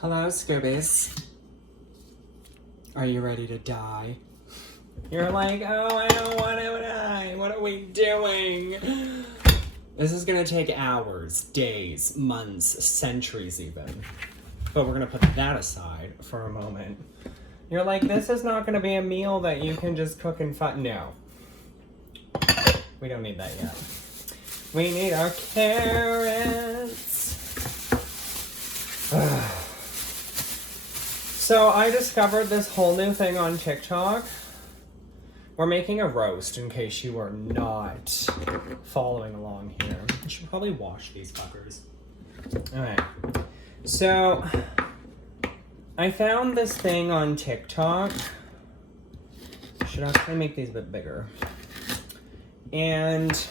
Hello, Scoobies. Are you ready to die? You're like, oh, I don't want to die. What are we doing? This is gonna take hours, days, months, centuries even. But we're gonna put that aside for a moment. You're like, this is not gonna be a meal that you can just cook and No. We don't need that yet. We need our carrots. So I discovered this whole new thing on TikTok. We're making a roast in case you are not following along here. I should probably wash these fuckers. Alright. So I found this thing on TikTok. I should actually make these a bit bigger. And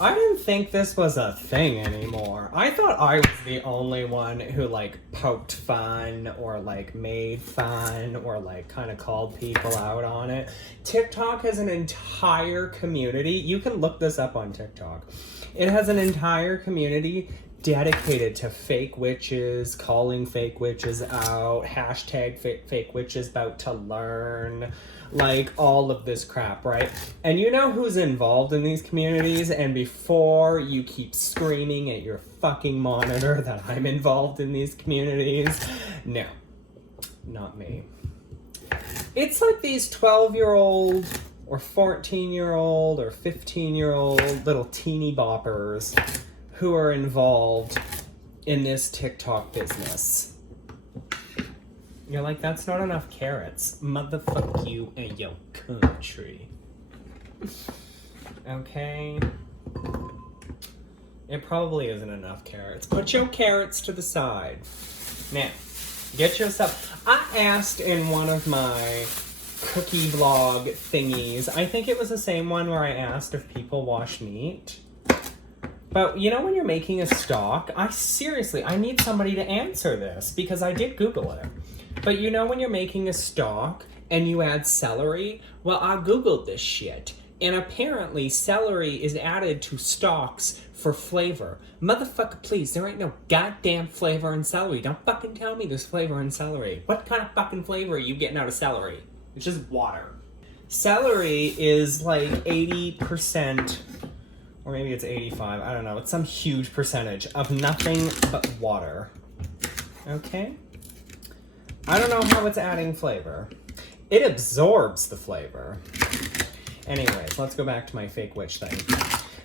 I didn't think this was a thing anymore. I thought I was the only one who like poked fun or like made fun or like kind of called people out on it. TikTok has an entire community. You can look this up on TikTok. It has an entire community dedicated to fake witches, calling fake witches out, hashtag fake witches about to learn, like all of this crap, right? And you know who's involved in these communities, and before you keep screaming at your fucking monitor that I'm involved in these communities, no, not me. It's like these 12-year-old or 14-year-old or 15-year-old little teeny boppers who are involved in this TikTok business. You're like, that's not enough carrots. Motherfuck you and your country. Okay? It probably isn't enough carrots. Put your carrots to the side. Now, get yourself... I asked in one of my cookie vlog thingies, I think it was the same one where I asked if people wash meat. But you know when you're making a stock, I need somebody to answer this because I did Google it. But you know when you're making a stock and you add celery? Well, I Googled this shit. And apparently celery is added to stocks for flavor. Motherfucker, please, there ain't no goddamn flavor in celery. Don't fucking tell me there's flavor in celery. What kind of fucking flavor are you getting out of celery? It's just water. Celery is like 80%... or maybe it's 85, I don't know. It's some huge percentage of nothing but water. Okay? I don't know how it's adding flavor. It absorbs the flavor. Anyways, let's go back to my fake witch thing.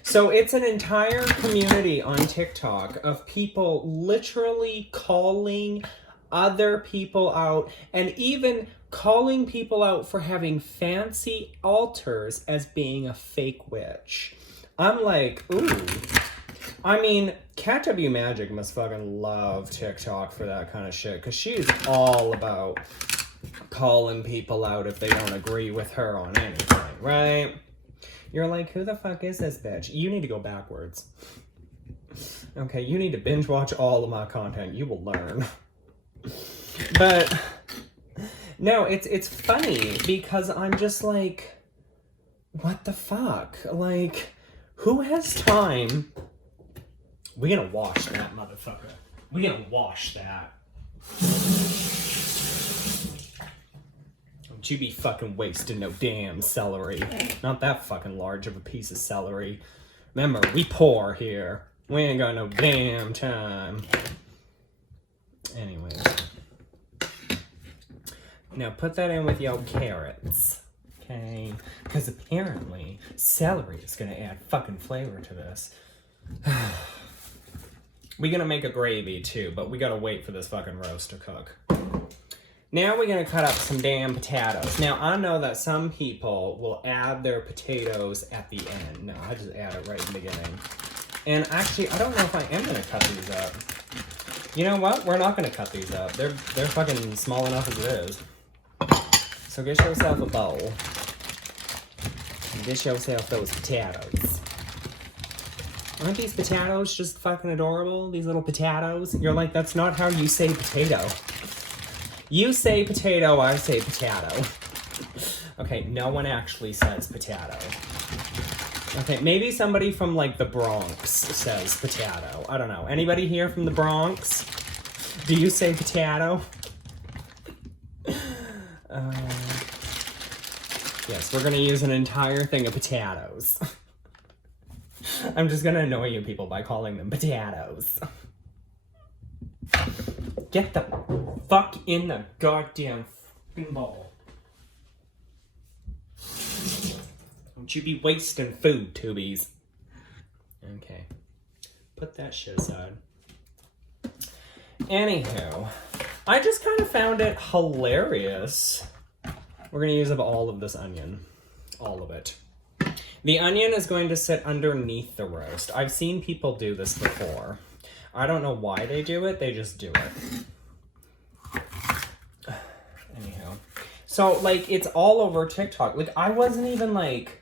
So it's an entire community on TikTok of people literally calling other people out and even calling people out for having fancy altars as being a fake witch. I'm like, ooh. I mean, Cat W Magic must fucking love TikTok for that kind of shit, because she's all about calling people out if they don't agree with her on anything, right? You're like, who the fuck is this bitch? You need to go backwards. Okay, you need to binge watch all of my content. You will learn. But, no, it's funny, because I'm just like, what the fuck? Like... who has time? We're gonna wash that motherfucker. We're gonna wash that. Don't you be fucking wasting no damn celery. Not that fucking large of a piece of celery. Remember, we poor here. We ain't got no damn time. Anyways. Now put that in with your carrots. Okay, because apparently celery is going to add fucking flavor to this. We're going to make a gravy too, but we got to wait for this fucking roast to cook. Now we're going to cut up some damn potatoes. Now I know that some people will add their potatoes at the end. No, I just add it right in the beginning. And actually, I don't know if I am going to cut these up. You know what? We're not going to cut these up. They're fucking small enough as it is. So get yourself a bowl. And dish yourself those potatoes. Aren't these potatoes just fucking adorable? These little potatoes? You're like, that's not how you say potato. You say potato, I say potato. Okay, no one actually says potato. Okay, maybe somebody from like the Bronx says potato. I don't know. Anybody here from the Bronx? Do you say potato? Yes, we're gonna use an entire thing of potatoes. I'm just gonna annoy you people by calling them potatoes. Get the fuck in the goddamn fucking bowl. Don't you be wasting food, tubies. Okay. Put that shit aside. Anywho, I just kind of found it hilarious. We're gonna use up all of this onion. All of it. The onion is going to sit underneath the roast. I've seen people do this before. I don't know why they do it, they just do it. Anyhow. So, like, it's all over TikTok. Like, I wasn't even, like,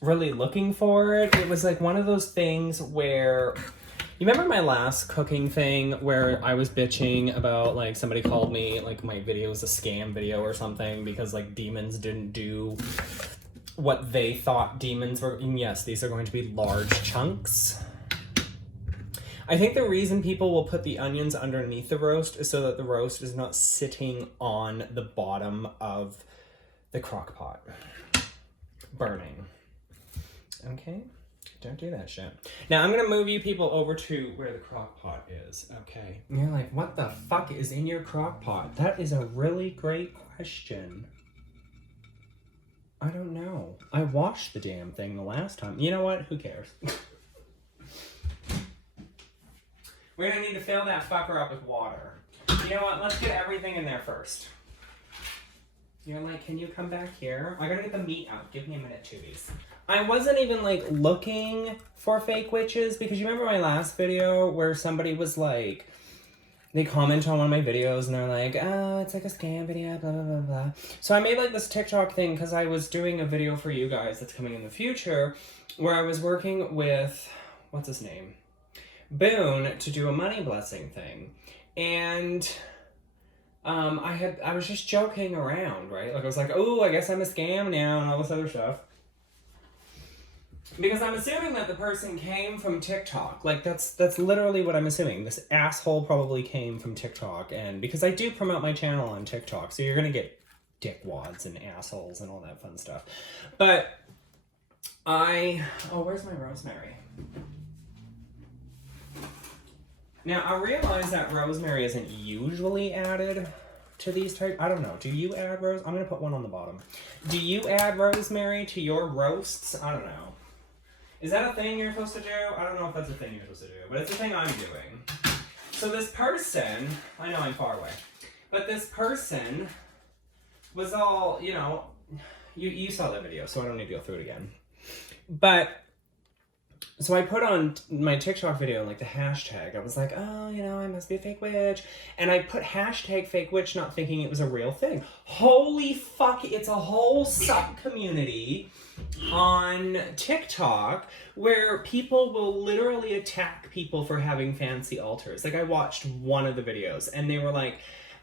really looking for it. It was, like, one of those things where... You remember my last cooking thing where I was bitching about, like, somebody called me, like, my video was a scam video or something because, like, demons didn't do what they thought demons were. And yes, these are going to be large chunks. I think the reason people will put the onions underneath the roast is so that the roast is not sitting on the bottom of the crock pot, burning. Okay? Don't do that shit. Now, I'm gonna move you people over to where the crock pot is, okay? And you're like, what the fuck is in your crock pot? That is a really great question. I don't know. I washed the damn thing the last time. You know what? Who cares? We're gonna need to fill that fucker up with water. You know what? Let's get everything in there first. You're like, can you come back here? I gotta get the meat out. Give me a minute, tubies. I wasn't even, like, looking for fake witches because you remember my last video where somebody was like, they comment on one of my videos and they're like, oh, it's like a scam video, blah, blah, blah, blah. So I made, like, this TikTok thing because I was doing a video for you guys that's coming in the future where I was working with, what's his name? Boone to do a money blessing thing. And I was just joking around, right? Like I was like, oh, I guess I'm a scam now and all this other stuff. Because I'm assuming that the person came from TikTok. Like that's literally what I'm assuming. This asshole probably came from TikTok, and because I do promote my channel on TikTok, so you're gonna get dickwads and assholes and all that fun stuff. But where's my rosemary? Now, I realize that rosemary isn't usually added to these types. I don't know. Do you add rose? I'm going to put one on the bottom. Do you add rosemary to your roasts? I don't know. Is that a thing you're supposed to do? I don't know if that's a thing you're supposed to do, but it's a thing I'm doing. So this person, I know I'm far away, but this person was all, you know, you saw that video, so I don't need to go through it again. But... So I put on my TikTok video, like, the hashtag. I was like, oh, you know, I must be a fake witch. And I put hashtag fake witch, not thinking it was a real thing. Holy fuck, it's a whole sub-community on TikTok where people will literally attack people for having fancy altars. Like, I watched one of the videos, and they were like,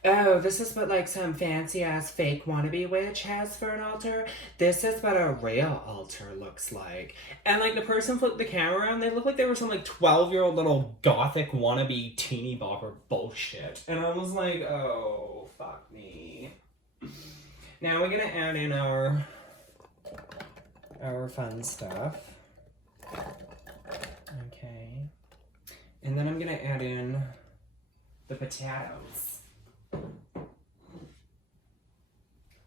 oh, this is what, like, some fancy-ass fake wannabe witch has for an altar. This is what a real altar looks like. And, like, the person flipped the camera around, they looked like they were some, like, 12-year-old little gothic wannabe teeny bopper bullshit. And I was like, oh, fuck me. Now we're gonna add in our fun stuff. Okay. And then I'm gonna add in the potatoes.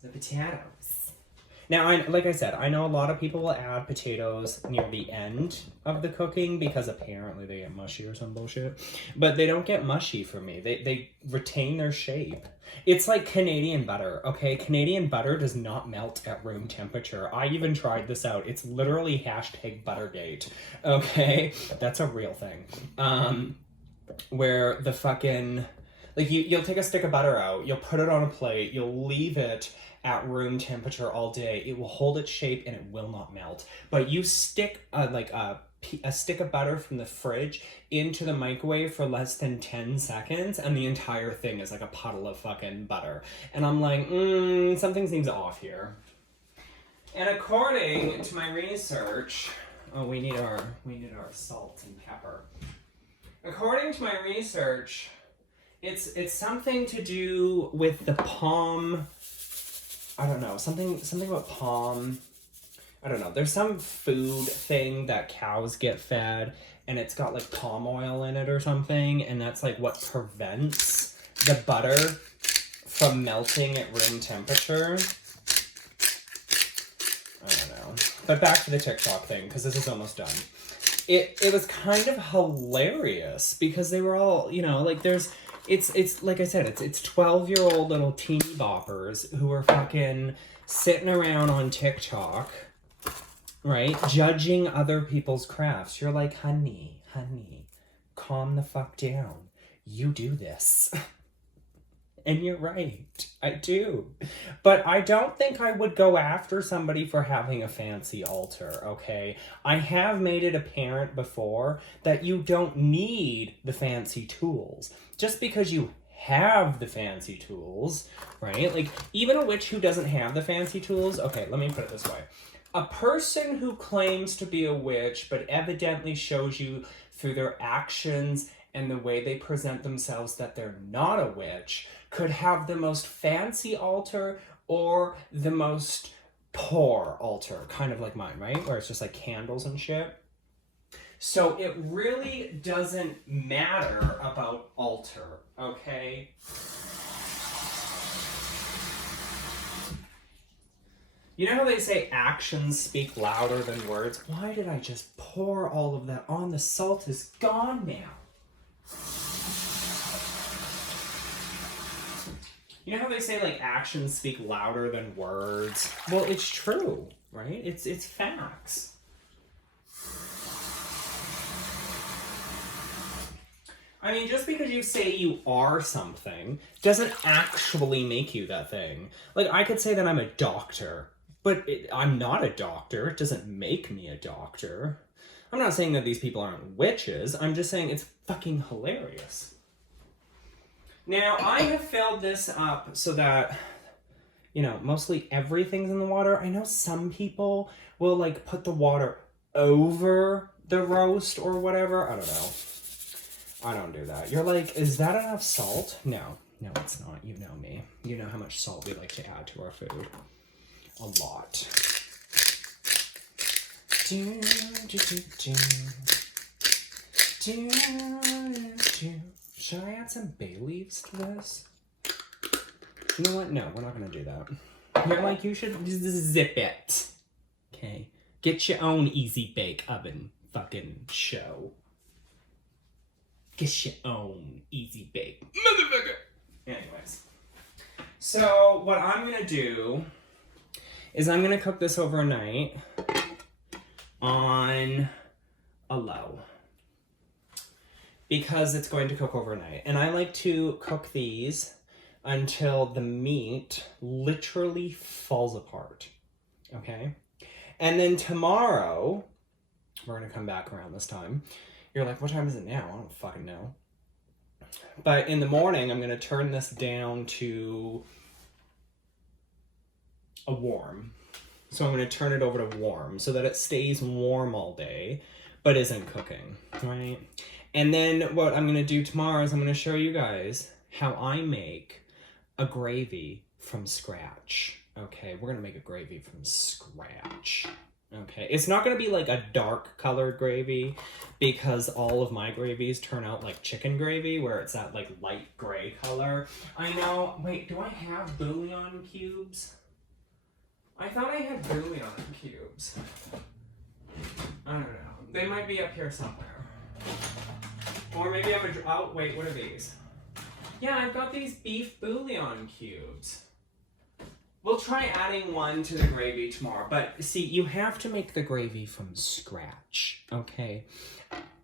The potatoes. Now, like I said, I know a lot of people will add potatoes near the end of the cooking because apparently they get mushy or some bullshit. But they don't get mushy for me. They retain their shape. It's like Canadian butter, okay? Canadian butter does not melt at room temperature. I even tried this out. It's literally hashtag Buttergate, okay? That's a real thing. Where the fucking... Like, you'll take a stick of butter out, you'll put it on a plate, you'll leave it at room temperature all day. It will hold its shape and it will not melt. But you stick, a stick of butter from the fridge into the microwave for less than 10 seconds, and the entire thing is like a puddle of fucking butter. And I'm like, something seems off here. And according to my research... Oh, we need our salt and pepper. According to my research... It's something to do with the palm. I don't know, something about palm. I don't know. There's some food thing that cows get fed, and it's got like palm oil in it or something, and that's like what prevents the butter from melting at room temperature. I don't know. But back to the TikTok thing, because this is almost done. It was kind of hilarious because they were all, you know, like it's like I said, it's 12-year-old little teeny boppers who are fucking sitting around on TikTok, right? Judging other people's crafts. You're like, honey, calm the fuck down. You do this. And you're right. I do. But I don't think I would go after somebody for having a fancy altar, okay? I have made it apparent before that you don't need the fancy tools. Just because you have the fancy tools, right? Like, even a witch who doesn't have the fancy tools, okay, let me put it this way. A person who claims to be a witch but evidently shows you through their actions and the way they present themselves that they're not a witch could have the most fancy altar or the most poor altar, kind of like mine, right? Where it's just like candles and shit. So it really doesn't matter about altar, okay? You know how they say actions speak louder than words? Why did I just pour all of that on? The salt is gone now. You know how they say, like, actions speak louder than words? Well, it's true, right? It's facts. I mean, just because you say you are something doesn't actually make you that thing. Like, I could say that I'm a doctor, but I'm not a doctor. It doesn't make me a doctor. I'm not saying that these people aren't witches. I'm just saying it's fucking hilarious. Now, I have filled this up so that, you know, mostly everything's in the water. I know some people will, like, put the water over the roast or whatever. I don't know. I don't do that. You're like, is that enough salt? No, it's not. You know me. You know how much salt we like to add to our food. A lot. Should I add some bay leaves to this? You know what? No, we're not going to do that. You're like, you should zip it. Okay? Get your own easy bake oven fucking show. Get your own easy bake. Motherfucker! Anyways. So, what I'm going to do is I'm going to cook this overnight on a low. Because it's going to cook overnight. And I like to cook these until the meat literally falls apart. Okay? And then tomorrow, we're going to come back around this time. You're like, what time is it now? I don't fucking know. But in the morning, I'm going to turn this down to a warm. So I'm going to turn it over to warm so that it stays warm all day, but isn't cooking, right? And then what I'm going to do tomorrow is I'm going to show you guys how I make a gravy from scratch. Okay, we're going to make a gravy from scratch. Okay, it's not going to be like a dark colored gravy because all of my gravies turn out like chicken gravy where it's that like light gray color. I know, wait, do I have bouillon cubes? I thought I had bouillon cubes. I don't know. They might be up here somewhere. Or maybe I'm oh, wait, what are these? Yeah, I've got these beef bouillon cubes. We'll try adding one to the gravy tomorrow. But see, you have to make the gravy from scratch, okay?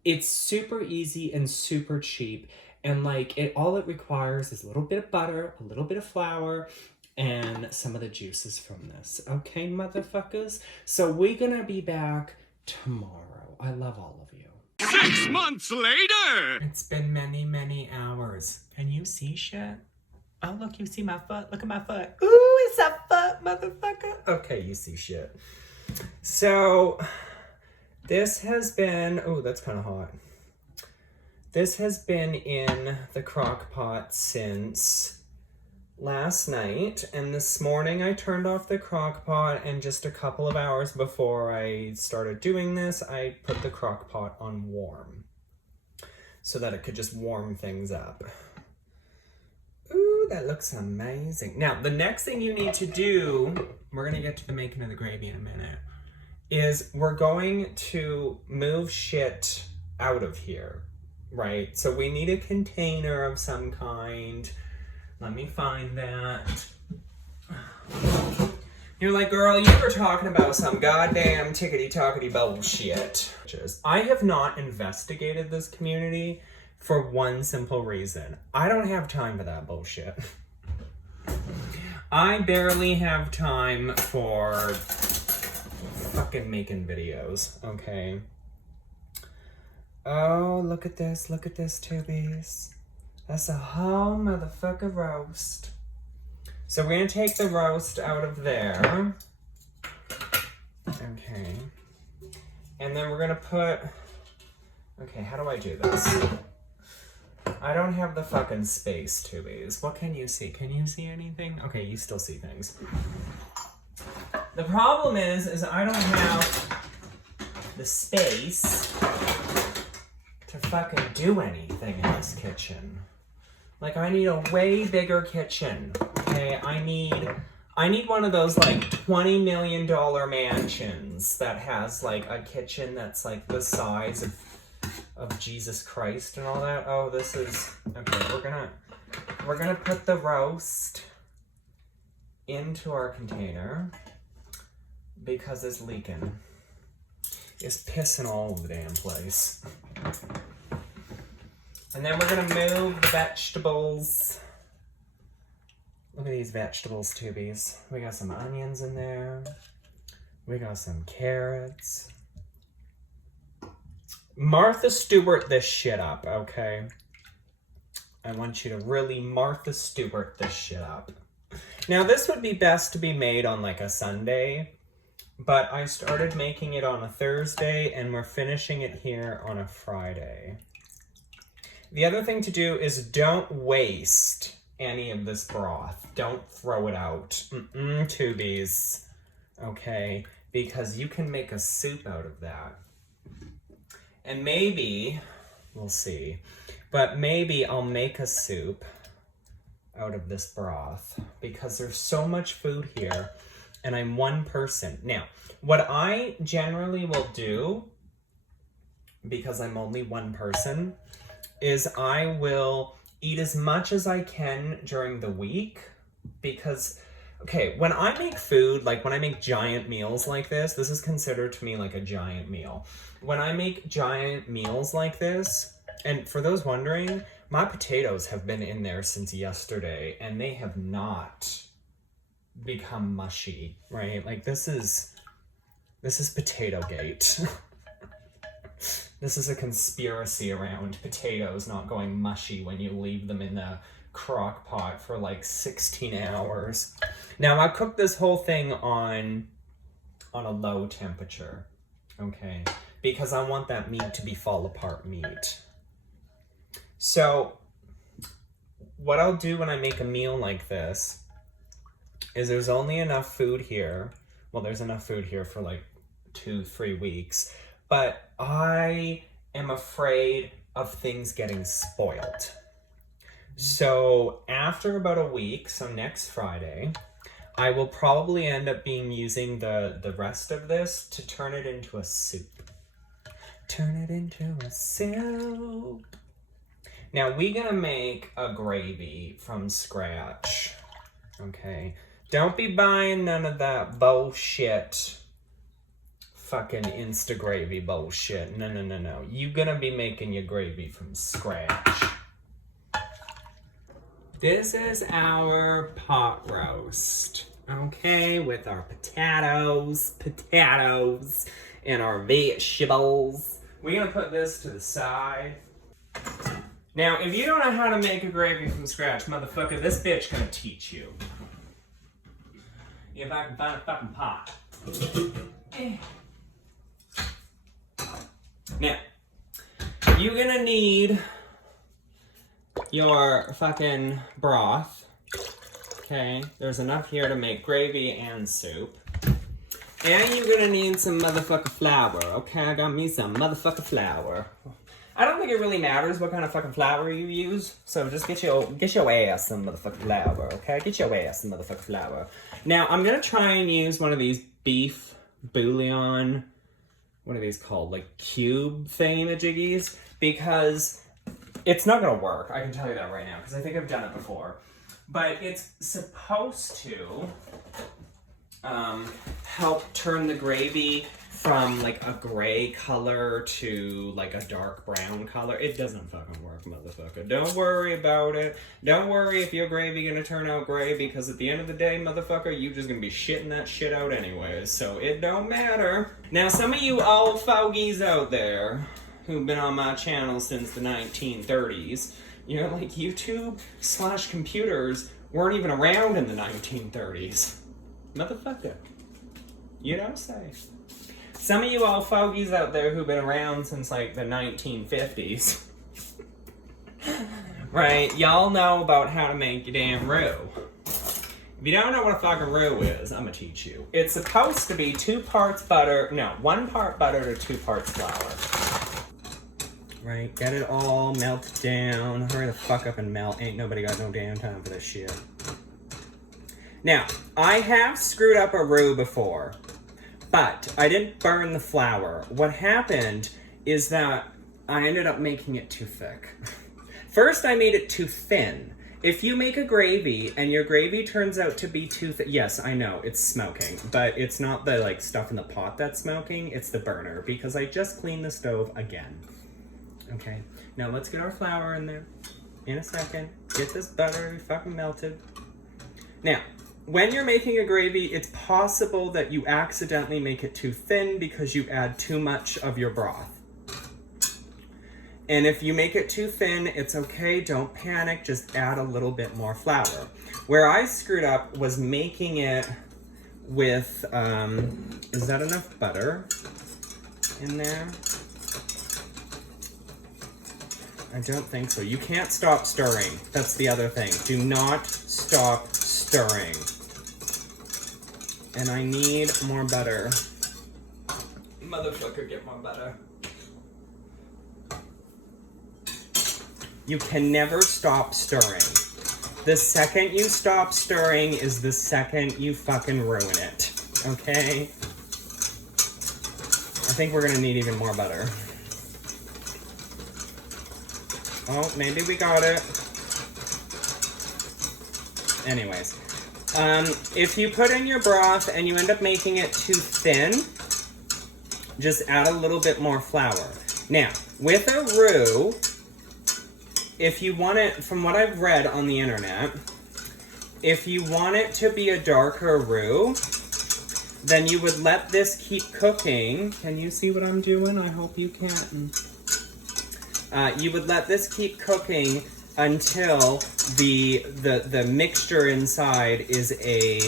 It's super easy and super cheap. And like, all it requires is a little bit of butter, a little bit of flour, and some of the juices from this. Okay, motherfuckers? So we're gonna be back tomorrow. I love all of you. 6 months later! It's been many, many hours. Can you see shit? Oh, look, you see my foot? Look at my foot. Ooh, it's a foot, motherfucker. Okay, you see shit. So, this has been... Oh, that's kind of hot. This has been in the crock pot since last night, and this morning I turned off the crock pot, and just a couple of hours before I started doing this, I put the crock pot on warm so that it could just warm things up. Ooh, that looks amazing. Now, the next thing you need to do, we're gonna get to the making of the gravy in a minute, is we're going to move shit out of here, right? So we need a container of some kind. Let me find that. You're like, girl, you were talking about some goddamn tickety-tockety bullshit. I have not investigated this community for one simple reason. I don't have time for that bullshit. I barely have time for fucking making videos, okay? Oh, look at this, tubies. That's a whole motherfucker roast. So we're gonna take the roast out of there. Okay. And then we're gonna put, okay, how do I do this? I don't have the fucking space, tubies. What can you see? Can you see anything? Okay, you still see things. The problem is I don't have the space to fucking do anything in this kitchen. Like, I need a way bigger kitchen, okay? I need one of those, like, $20 million mansions that has, like, a kitchen that's, like, the size of Jesus Christ and all that. Oh, this is, okay, we're gonna put the roast into our container because it's leaking. It's pissing all over the damn place. And then we're gonna move the vegetables. Look at these vegetables, tubies. We got some onions in there. We got some carrots. Martha Stewart this shit up, okay? I want you to really Martha Stewart this shit up. Now, this would be best to be made on like a Sunday, but I started making it on a Thursday and we're finishing it here on a Friday. The other thing to do is don't waste any of this broth. Don't throw it out. Tubies. Okay? Because you can make a soup out of that. And maybe, we'll see, but maybe I'll make a soup out of this broth because there's so much food here and I'm one person. Now, what I generally will do, because I'm only one person, is I will eat as much as I can during the week because, okay, when I make food, like when I make giant meals like this is considered to me like a giant meal. When I make giant meals like this, and for those wondering, my potatoes have been in there since yesterday and they have not become mushy, right? Like this is potato gate. This is a conspiracy around potatoes not going mushy when you leave them in the crock pot for like 16 hours. Now I cooked this whole thing on a low temperature, okay? Because I want that meat to be fall apart meat. So what I'll do when I make a meal like this is there's only enough food here. Well, there's enough food here for like 2-3 weeks. But I am afraid of things getting spoiled. So after about a week, so next Friday, I will probably end up using the rest of this to turn it into a soup. Turn it into a soup. Now we're gonna make a gravy from scratch, okay? Don't be buying none of that bullshit fucking Insta gravy bullshit. No. You're gonna be making your gravy from scratch. This is our pot roast, okay? With our potatoes, and our vegetables. We're gonna put this to the side. Now, if you don't know how to make a gravy from scratch, motherfucker, this bitch gonna teach you. If I can find a fucking pot. Now, you're gonna need your fucking broth. Okay, there's enough here to make gravy and soup. And you're gonna need some motherfucking flour, okay? I got me some motherfucking flour. I don't think it really matters what kind of fucking flour you use, so just get your ass some motherfucking flour, okay? Get your ass some motherfucking flour. Now, I'm gonna try and use one of these beef bouillon, what are these called? Like cube thingamajiggies, because it's not gonna work. I can tell you that right now, because I think I've done it before. But it's supposed to help turn the gravy from like a gray color to like a dark brown color. It doesn't fucking work, motherfucker. Don't worry about it. Don't worry if your gravy gonna turn out gray, because at the end of the day, motherfucker, you just gonna be shitting that shit out anyways, so it don't matter. Now, some of you old fogies out there who've been on my channel since the 1930s, you know, like YouTube/computers weren't even around in the 1930s. Motherfucker. You don't say. Some of you old fogies out there who've been around since like the 1950s, right? Y'all know about how to make your damn roux. If you don't know what a fucking roux is, I'm gonna teach you. It's supposed to be 1 part butter to 2 parts flour. Right, get it all melted down. Hurry the fuck up and melt. Ain't nobody got no damn time for this shit. Now, I have screwed up a roux before, but I didn't burn the flour. What happened is that I ended up making it too thick. First, I made it too thin. If you make a gravy and your gravy turns out to be too thick, yes, I know, it's smoking, but it's not the like stuff in the pot that's smoking, it's the burner, because I just cleaned the stove again. Okay, now let's get our flour in there in a second. Get this butter fucking melted. Now, when you're making a gravy, it's possible that you accidentally make it too thin because you add too much of your broth. And if you make it too thin, it's okay, don't panic, just add a little bit more flour. Where I screwed up was making it with, is that enough butter in there? I don't think so. You can't stop stirring. That's the other thing. Do not stop stirring. And I need more butter. Motherfucker, get more butter. You can never stop stirring. The second you stop stirring is the second you fucking ruin it. Okay? I think we're gonna need even more butter. Oh, maybe we got it. Anyways. If you put in your broth and you end up making it too thin, just add a little bit more flour. Now, with a roux, if you want it, from what I've read on the internet, if you want it to be a darker roux, then you would let this keep cooking. Can you see what I'm doing? I hope you can. You would let this keep cooking until the mixture inside is a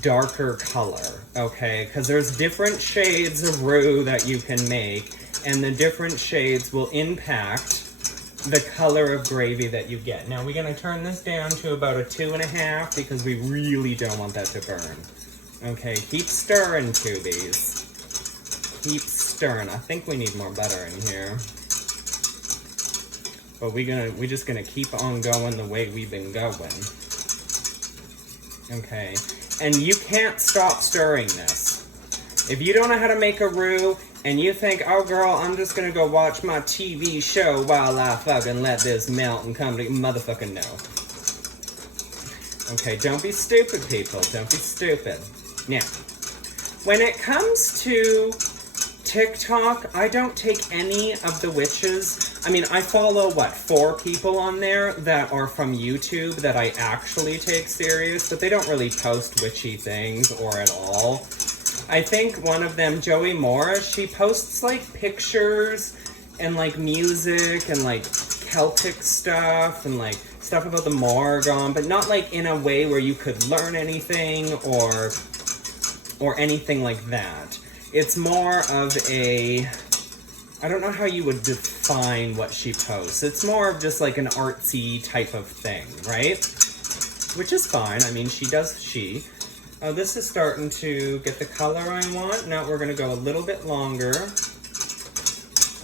darker color, okay? Because there's different shades of roux that you can make, and the different shades will impact the color of gravy that you get. Now, we're gonna turn this down to about a 2.5 because we really don't want that to burn. Okay, keep stirring, tubies. Keep stirring. I think we need more butter in here. But we're just gonna keep on going the way we've been going. Okay, and you can't stop stirring this. If you don't know how to make a roux and you think, oh girl, I'm just gonna go watch my TV show while I fucking let this melt and come to motherfucking no. Okay, don't be stupid, people. Don't be stupid. Now, when it comes to TikTok, I don't take any of the witches. I mean, I follow, 4 people on there that are from YouTube that I actually take serious, but they don't really post witchy things or at all. I think one of them, Joey Morris, she posts, pictures and, music and, Celtic stuff and, stuff about the Morrigan, but not, in a way where you could learn anything or anything like that. It's more of a I don't know how you would define what she posts. It's more of just like an artsy type of thing, right? Which is fine. I mean, she does she. Oh, this is starting to get the color I want. Now we're gonna go a little bit longer.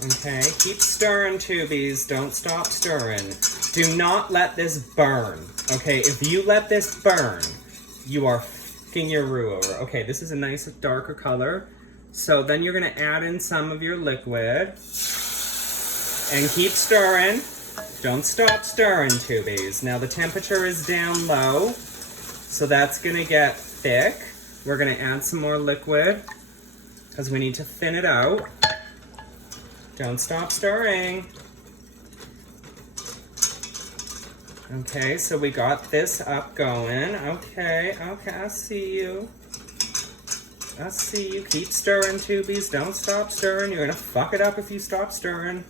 Okay, keep stirring, tubies. Don't stop stirring. Do not let this burn. Okay, if you let this burn, you are f***ing your roux over. Okay, this is a nice darker color. So then you're gonna add in some of your liquid and keep stirring. Don't stop stirring, tubies. Now the temperature is down low, so that's gonna get thick. We're gonna add some more liquid because we need to thin it out. Don't stop stirring. Okay, so we got this up going. Okay, I see you. I see you. Keep stirring, tubies. Don't stop stirring. You're gonna fuck it up if you stop stirring.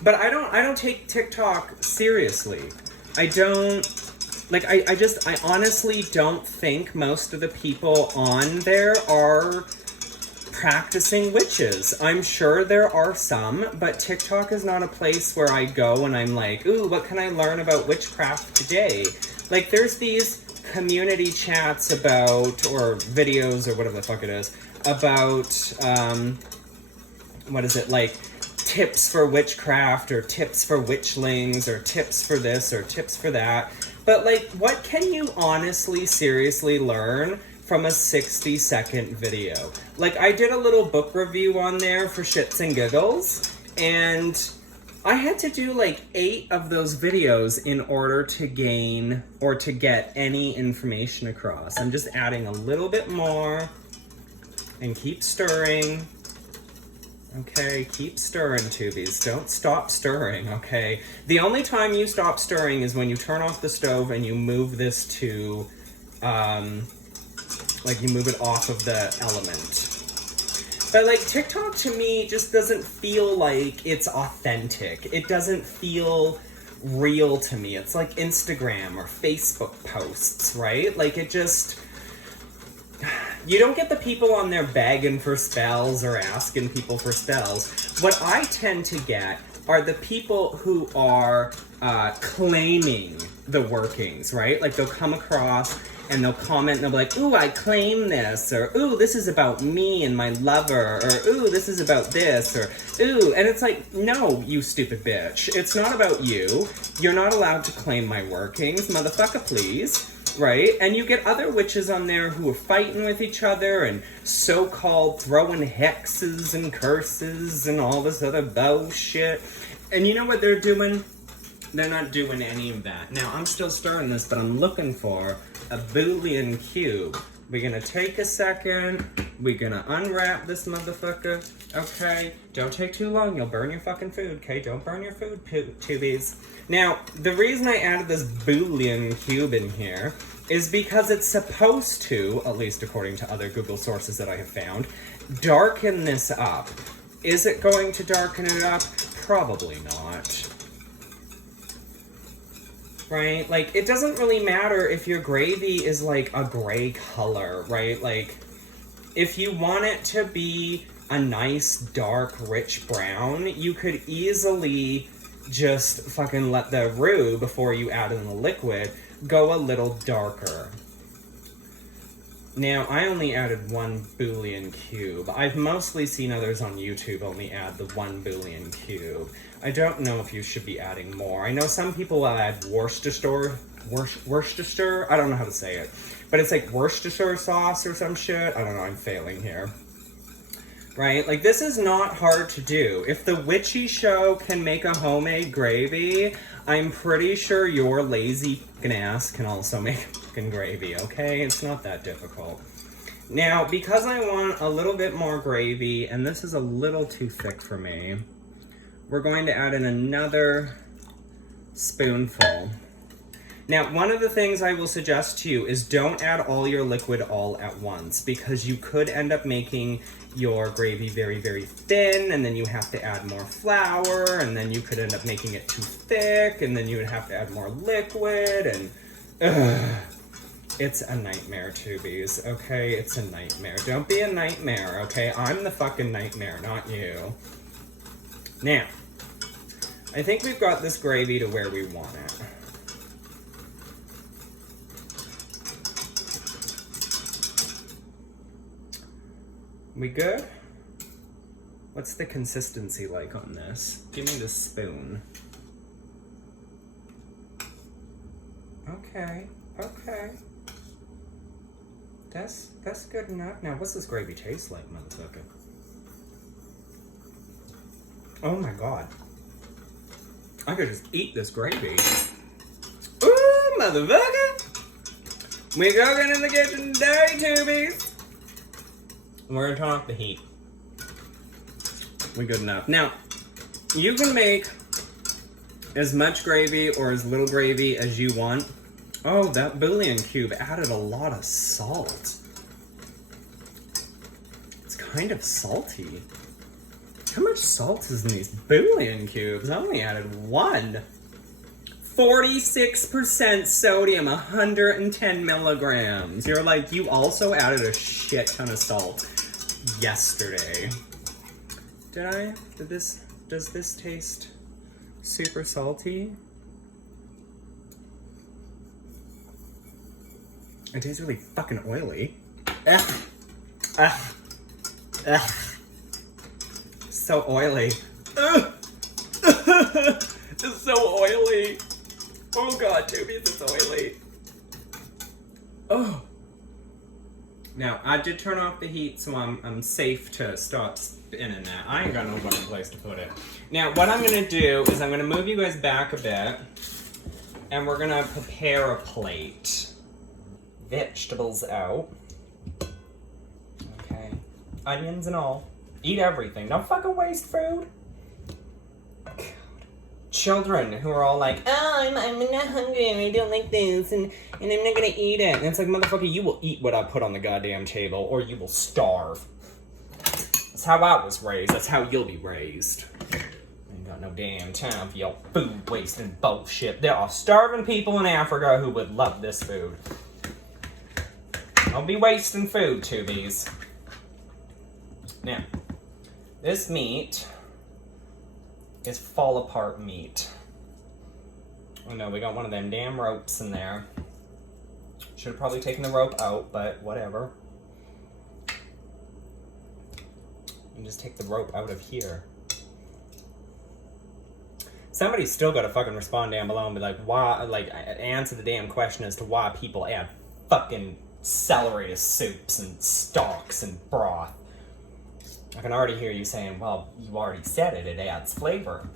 But I don't take TikTok seriously. I don't, like, I honestly don't think most of the people on there are practicing witches. I'm sure there are some, but TikTok is not a place where I go and I'm like, ooh, what can I learn about witchcraft today? Like, there's these community chats about, or videos, or whatever the fuck it is, about, what is it, like, tips for witchcraft, or tips for witchlings, or tips for this, or tips for that. But, like, what can you honestly, seriously learn from a 60-second video? Like, I did a little book review on there for shits and giggles, and I had to do like 8 of those videos in order to gain or to get any information across. I'm just adding a little bit more and keep stirring. Okay, keep stirring, tubies. Don't stop stirring, okay? The only time you stop stirring is when you turn off the stove and you move this to, like you move it off of the element. But like TikTok to me just doesn't feel like it's authentic. It doesn't feel real to me. It's like Instagram or Facebook posts, right? Like it just, you don't get the people on there begging for spells or asking people for spells. What I tend to get are the people who are claiming the workings, right? Like they'll come across and they'll comment and they'll be like, ooh, I claim this, or ooh, this is about me and my lover, or ooh, this is about this, or ooh, and it's like, no, you stupid bitch. It's not about you. You're not allowed to claim my workings, motherfucker, please. Right? And you get other witches on there who are fighting with each other and so-called throwing hexes and curses and all this other bullshit. And you know what they're doing? They're not doing any of that. Now, I'm still stirring this, but I'm looking for a Boolean cube. We're gonna take a second. We're gonna unwrap this motherfucker. Okay? Don't take too long. You'll burn your fucking food, okay? Don't burn your food, tubies. Now, the reason I added this Boolean cube in here is because it's supposed to, at least according to other Google sources that I have found, darken this up. Is it going to darken it up? Probably not. Right? Like, it doesn't really matter if your gravy is like a gray color, right? Like, if you want it to be a nice, dark, rich brown, you could easily just fucking let the roux, before you add in the liquid, go a little darker. Now, I only added 1 Boolean cube. I've mostly seen others on YouTube only add the 1 Boolean cube. I don't know if you should be adding more. I know some people add Worcestershire, I don't know how to say it. But it's like Worcestershire sauce or some shit. I don't know, I'm failing here. Right? Like, this is not hard to do. If the Witchy Show can make a homemade gravy, I'm pretty sure your lazy fucking ass can also make fucking gravy, okay? It's not that difficult. Now, because I want a little bit more gravy, and this is a little too thick for me, we're going to add in another spoonful. Now, one of the things I will suggest to you is don't add all your liquid all at once, because you could end up making your gravy very, very thin, and then you have to add more flour, and then you could end up making it too thick, and then you would have to add more liquid, and It's a nightmare, Tubies, okay? It's a nightmare. Don't be a nightmare, okay? I'm the fucking nightmare, not you. Now, I think we've got this gravy to where we want it. We good? What's the consistency like on this? Give me the spoon. Okay, okay. That's good enough. Now, what's this gravy taste like, motherfucker? Oh my god. I could just eat this gravy. Ooh, motherfucker! We cooking in the kitchen today, Tubies. We're gonna turn off the heat. We good enough. Now, you can make as much gravy or as little gravy as you want. Oh, that bouillon cube added a lot of salt. It's kind of salty. How much salt is in these bouillon cubes? I only added one. 46% sodium, 110 milligrams. You're like, you also added a shit ton of salt yesterday. Does this taste super salty? It tastes really fucking oily. Ugh. Ugh. Ugh. So oily. Ugh. It's so oily. Oh god, Tubies, it's oily. Oh. Now, I did turn off the heat, so I'm safe to stop spinning that. I ain't got no fucking place to put it. Now, what I'm gonna do is I'm gonna move you guys back a bit, and we're gonna prepare a plate. Vegetables out. Okay. Onions and all. Eat everything. Don't fucking waste food. God. Children who are all like, oh, I'm not hungry and I don't like this and I'm not gonna eat it. And it's like, motherfucker, you will eat what I put on the goddamn table or you will starve. That's how I was raised. That's how you'll be raised. Ain't got no damn time for your food wasting bullshit. There are starving people in Africa who would love this food. Don't be wasting food, Tubies. Now, this meat is fall apart meat. Oh no, we got one of them damn ropes in there. Should have probably taken the rope out, but whatever. And just take the rope out of here. Somebody's still got to fucking respond down below and be like, why, like, answer the damn question as to why people add fucking celery to soups and stocks and broth. I can already hear you saying, well, you already said it, it adds flavor.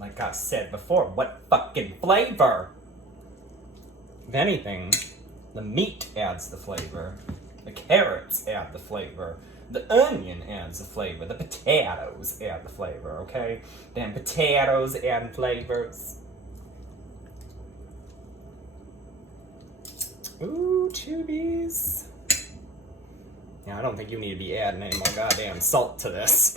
Like I said before, what fucking flavor? If anything, the meat adds the flavor. The carrots add the flavor. The onion adds the flavor. The potatoes add the flavor, okay? Them potatoes adding flavors. Ooh, Tubies. Now, I don't think you need to be adding any more goddamn salt to this.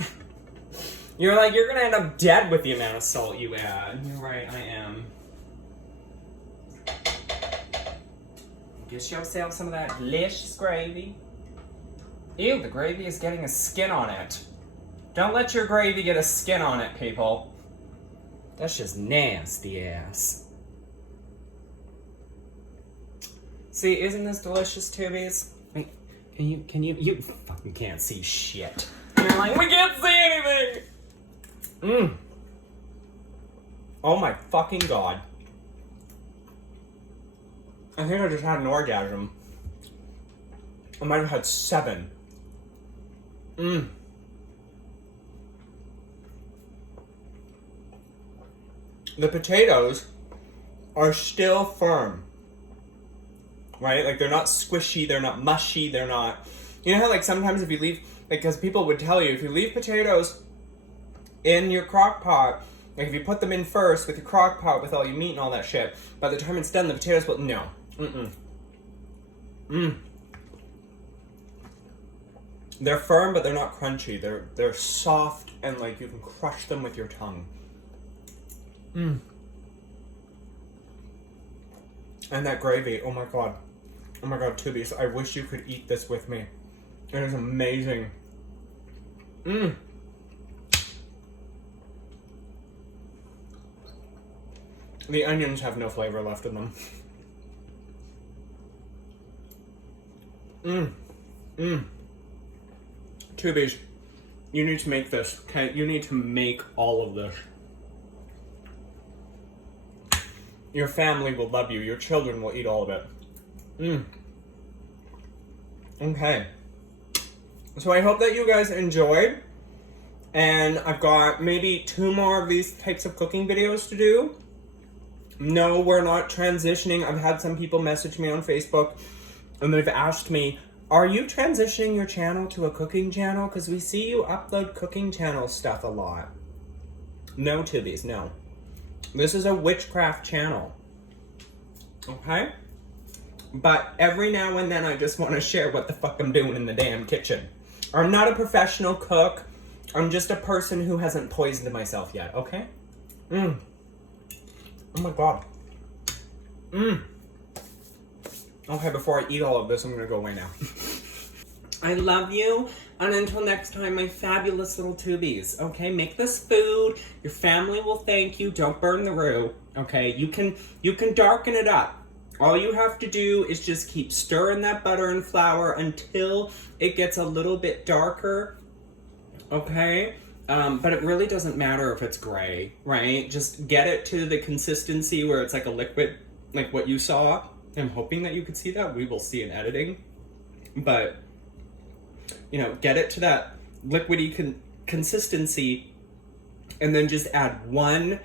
You're like, you're gonna end up dead with the amount of salt you add. You're right, I am. Get yourself some of that delicious gravy. Ew, the gravy is getting a skin on it. Don't let your gravy get a skin on it, people. That's just nasty ass. See, isn't this delicious, Tubies? Wait, you fucking can't see shit. And you're like, we can't see anything! Mmm. Oh my fucking god. I think I just had an orgasm. I might have had 7. Mmm. The potatoes are still firm. Right? Like, they're not squishy, they're not mushy, they're not... You know how, like, sometimes if you leave... Like, because people would tell you, if you leave potatoes in your crock pot, like, if you put them in first with your crock pot with all your meat and all that shit, by the time it's done, the potatoes will... No. Mm-mm. Mmm. They're firm, but they're not crunchy. They're soft, and, like, you can crush them with your tongue. Mmm. And that gravy, oh my god. Oh my god, Tubies, I wish you could eat this with me. It is amazing. Mmm. The onions have no flavor left in them. Mmm. Mmm. Tubies, you need to make this, okay? You need to make all of this. Your family will love you. Your children will eat all of it. Mmm. Okay. So I hope that you guys enjoyed. And I've got maybe 2 more of these types of cooking videos to do. No, we're not transitioning. I've had some people message me on Facebook and they've asked me, are you transitioning your channel to a cooking channel? Because we see you upload cooking channel stuff a lot. No, Tubies, no. This is a witchcraft channel. Okay? But every now and then I just want to share what the fuck I'm doing in the damn kitchen. I'm not a professional cook. I'm just a person who hasn't poisoned myself yet, okay? Mmm. Oh my god. Mmm. Okay, before I eat all of this, I'm gonna go away now. I love you, and until next time, my fabulous little Tubies, okay? Make this food. Your family will thank you. Don't burn the roux, okay? You can darken it up. All you have to do is just keep stirring that butter and flour until it gets a little bit darker, okay? But it really doesn't matter if it's gray, right? Just get it to the consistency where it's like a liquid, like what you saw. I'm hoping that you could see that. We will see in editing. But, you know, get it to that liquidy consistency and then just add 1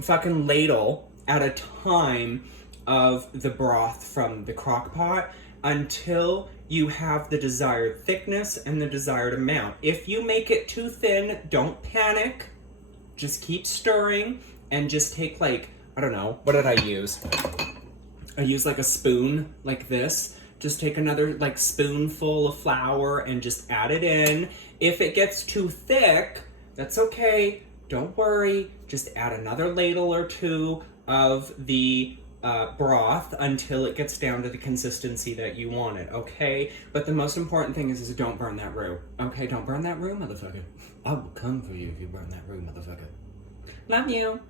fucking ladle at a time of the broth from the crock pot until you have the desired thickness and the desired amount. If you make it too thin, don't panic. Just keep stirring and just take like, I don't know, what did I use? I used like a spoon like this. Just take another like spoonful of flour and just add it in. If it gets too thick, that's okay. Don't worry. Just add another ladle or 2 of the broth until it gets down to the consistency that you want it, okay? But the most important thing is don't burn that roux, okay? Don't burn that roux, motherfucker. I will come for you if you burn that roux, motherfucker. Love you.